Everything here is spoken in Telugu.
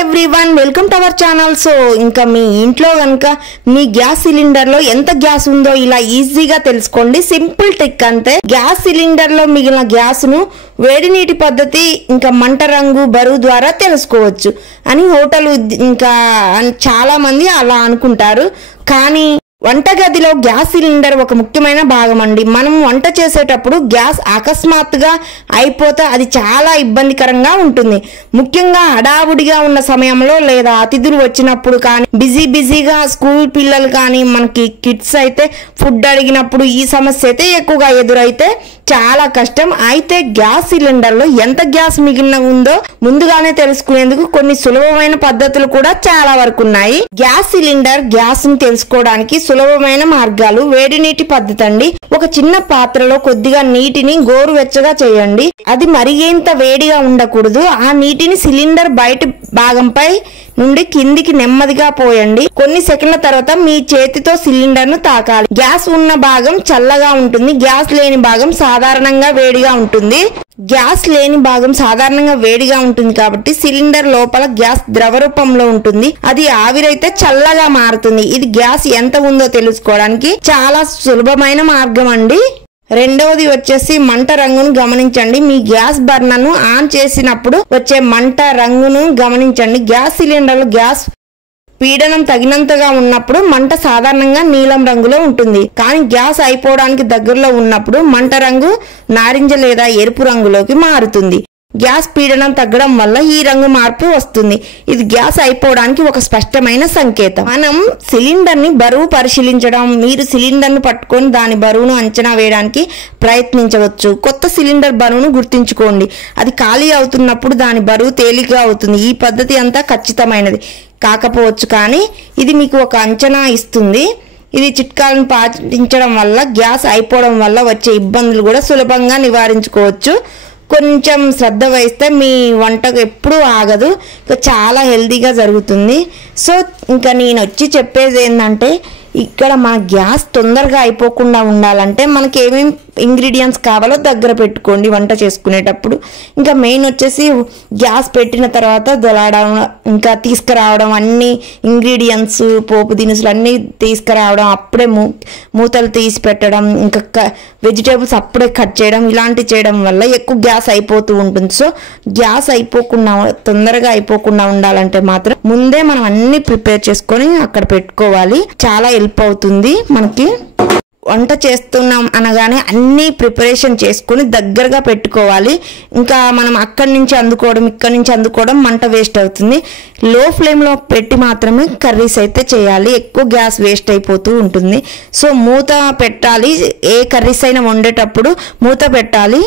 Everyone welcome to our channel. So ఇంకా మీ ఇంట్లో గనుక మీ గ్యాస్ సిలిండర్ లో ఎంత గ్యాస్ ఉందో ఇలా ఈజీగా తెలుసుకోండి. సింపుల్ ట్రిక్ అంతే. గ్యాస్ సిలిండర్ లో మిగిలిన గ్యాస్ ను వేడి నీటి పద్ధతి ఇంకా మంట రంగు బరువు ద్వారా తెలుసుకోవచ్చు అని హోటల్ ఇంకా చాలా మంది అలా అనుకుంటారు. కానీ వంటగదిలో గ్యాస్ సిలిండర్ ఒక ముఖ్యమైన భాగం అండి. మనం వంట చేసేటప్పుడు గ్యాస్ అకస్మాత్తుగా అయిపోతే అది చాలా ఇబ్బందికరంగా ఉంటుంది. ముఖ్యంగా హడావుడిగా ఉన్న సమయంలో లేదా అతిథులు వచ్చినప్పుడు కానీ బిజీగా స్కూల్ పిల్లలు కానీ మనకి కిడ్స్ అయితే ఫుడ్ అడిగినప్పుడు ఈ సమస్య అయితే ఎక్కువగా ఎదురైతే చాలా కష్టం. అయితే గ్యాస్ సిలిండర్ లో ఎంత గ్యాస్ మిగిలిన ఉందో ముందుగానే తెలుసుకునేందుకు కొన్ని సులభమైన పద్ధతులు కూడా చాలా వరకు ఉన్నాయి. గ్యాస్ సిలిండర్ గ్యాస్ ని తెలుసుకోవడానికి సులభమైన మార్గాలు వేడి నీటి పద్ధతి అండి. ఒక చిన్న పాత్రలో కొద్దిగా నీటిని గోరువెచ్చగా చేయండి. అది మరిగేంత వేడిగా ఉండకూడదు. ఆ నీటిని సిలిండర్ బయట భాగంపై నుండి కిందికి నెమ్మదిగా పోయండి. కొన్ని సెకండ్ల తర్వాత మీ చేతితో సిలిండర్ ను తాకాలి. గ్యాస్ ఉన్న భాగం చల్లగా ఉంటుంది, గ్యాస్ లేని భాగం సాధారణంగా వేడిగా ఉంటుంది. గ్యాస్ లేని భాగం సాధారణంగా వేడిగా ఉంటుంది కాబట్టి సిలిండర్ లోపల గ్యాస్ ద్రవ రూపంలో ఉంటుంది. అది ఆవిరైతే చల్లగా మారుతుంది. ఇది గ్యాస్ ఎంత ఉందో తెలుసుకోవడానికి చాలా సులభమైన మార్గం అండి. రెండవది వచ్చేసి మంట రంగును గమనించండి. మీ గ్యాస్ బర్నర్ ను ఆన్ చేసినప్పుడు వచ్చే మంట రంగును గమనించండి. గ్యాస్ సిలిండర్ గ్యాస్ పీడనం తగినంతగా ఉన్నప్పుడు మంట సాధారణంగా నీలం రంగులో ఉంటుంది. కానీ గ్యాస్ అయిపోవడానికి దగ్గరలో ఉన్నప్పుడు మంట రంగు నారింజ లేదా ఎరుపు రంగులోకి మారుతుంది. గ్యాస్ పీడనం తగ్గడం వల్ల ఈ రంగు మార్పు వస్తుంది. ఇది గ్యాస్ అయిపోవడానికి ఒక స్పష్టమైన సంకేతం. మనం సిలిండర్ ని బరువు పరిశీలించడం, మీరు సిలిండర్ ను పట్టుకొని దాని బరువును అంచనా వేయడానికి ప్రయత్నించవచ్చు. కొత్త సిలిండర్ బరువును గుర్తుంచుకోండి. అది ఖాళీ అవుతున్నప్పుడు దాని బరువు తేలికగా అవుతుంది. ఈ పద్ధతి అంతా ఖచ్చితమైనది కాకపోవచ్చు, కానీ ఇది మీకు ఒక అంచనా ఇస్తుంది. ఇది చిట్కాలను పాటించడం వల్ల గ్యాస్ అయిపోవడం వల్ల వచ్చే ఇబ్బందులు కూడా సులభంగా నివారించుకోవచ్చు. కొంచెం శ్రద్ధ వహిస్తే మీ వంటకు ఎప్పుడూ ఆగదు, చాలా హెల్తీగా జరుగుతుంది. సో ఇంకా నేను వచ్చి చెప్పేది ఏంటంటే, ఇక్కడ మన గ్యాస్ తొందరగా అయిపోకుండా ఉండాలంటే మనకి ఏమేమి ఇంగ్రీడియంట్స్ కావాలో దగ్గర పెట్టుకోండి వంట చేసుకునేటప్పుడు. ఇంకా మెయిన్ వచ్చేసి గ్యాస్ పెట్టిన తర్వాత దొలాడడం, ఇంకా తీసుకురావడం, అన్ని ఇంగ్రీడియంట్స్ పోపు దినుసులు అన్నీ తీసుకురావడం, అప్పుడే మూతలు తీసి పెట్టడం, ఇంకా వెజిటేబుల్స్ అప్పుడే కట్ చేయడం, ఇలాంటివి చేయడం వల్ల ఎక్కువ గ్యాస్ అయిపోతూ ఉంటుంది. సో గ్యాస్ అయిపోకుండా తొందరగా అయిపోకుండా ఉండాలంటే మాత్రం ముందే మనం అన్ని ప్రిపేర్ చేసుకొని అక్కడ పెట్టుకోవాలి. చాలా హెల్ప్ అవుతుంది మనకి. వంట చేస్తున్నాం అనగానే అన్ని ప్రిపరేషన్ చేసుకుని దగ్గరగా పెట్టుకోవాలి. ఇంకా మనం అక్కడి నుంచి అందుకోవడం ఇక్కడి నుంచి అందుకోవడం మంట వేస్ట్ అవుతుంది. లో ఫ్లేమ్లో పెట్టి మాత్రమే కర్రీస్ అయితే చేయాలి. ఎక్కువ గ్యాస్ వేస్ట్ అయిపోతూ ఉంటుంది. సో మూత పెట్టాలి. ఏ కర్రీస్ అయినా వండేటప్పుడు మూత పెట్టాలి.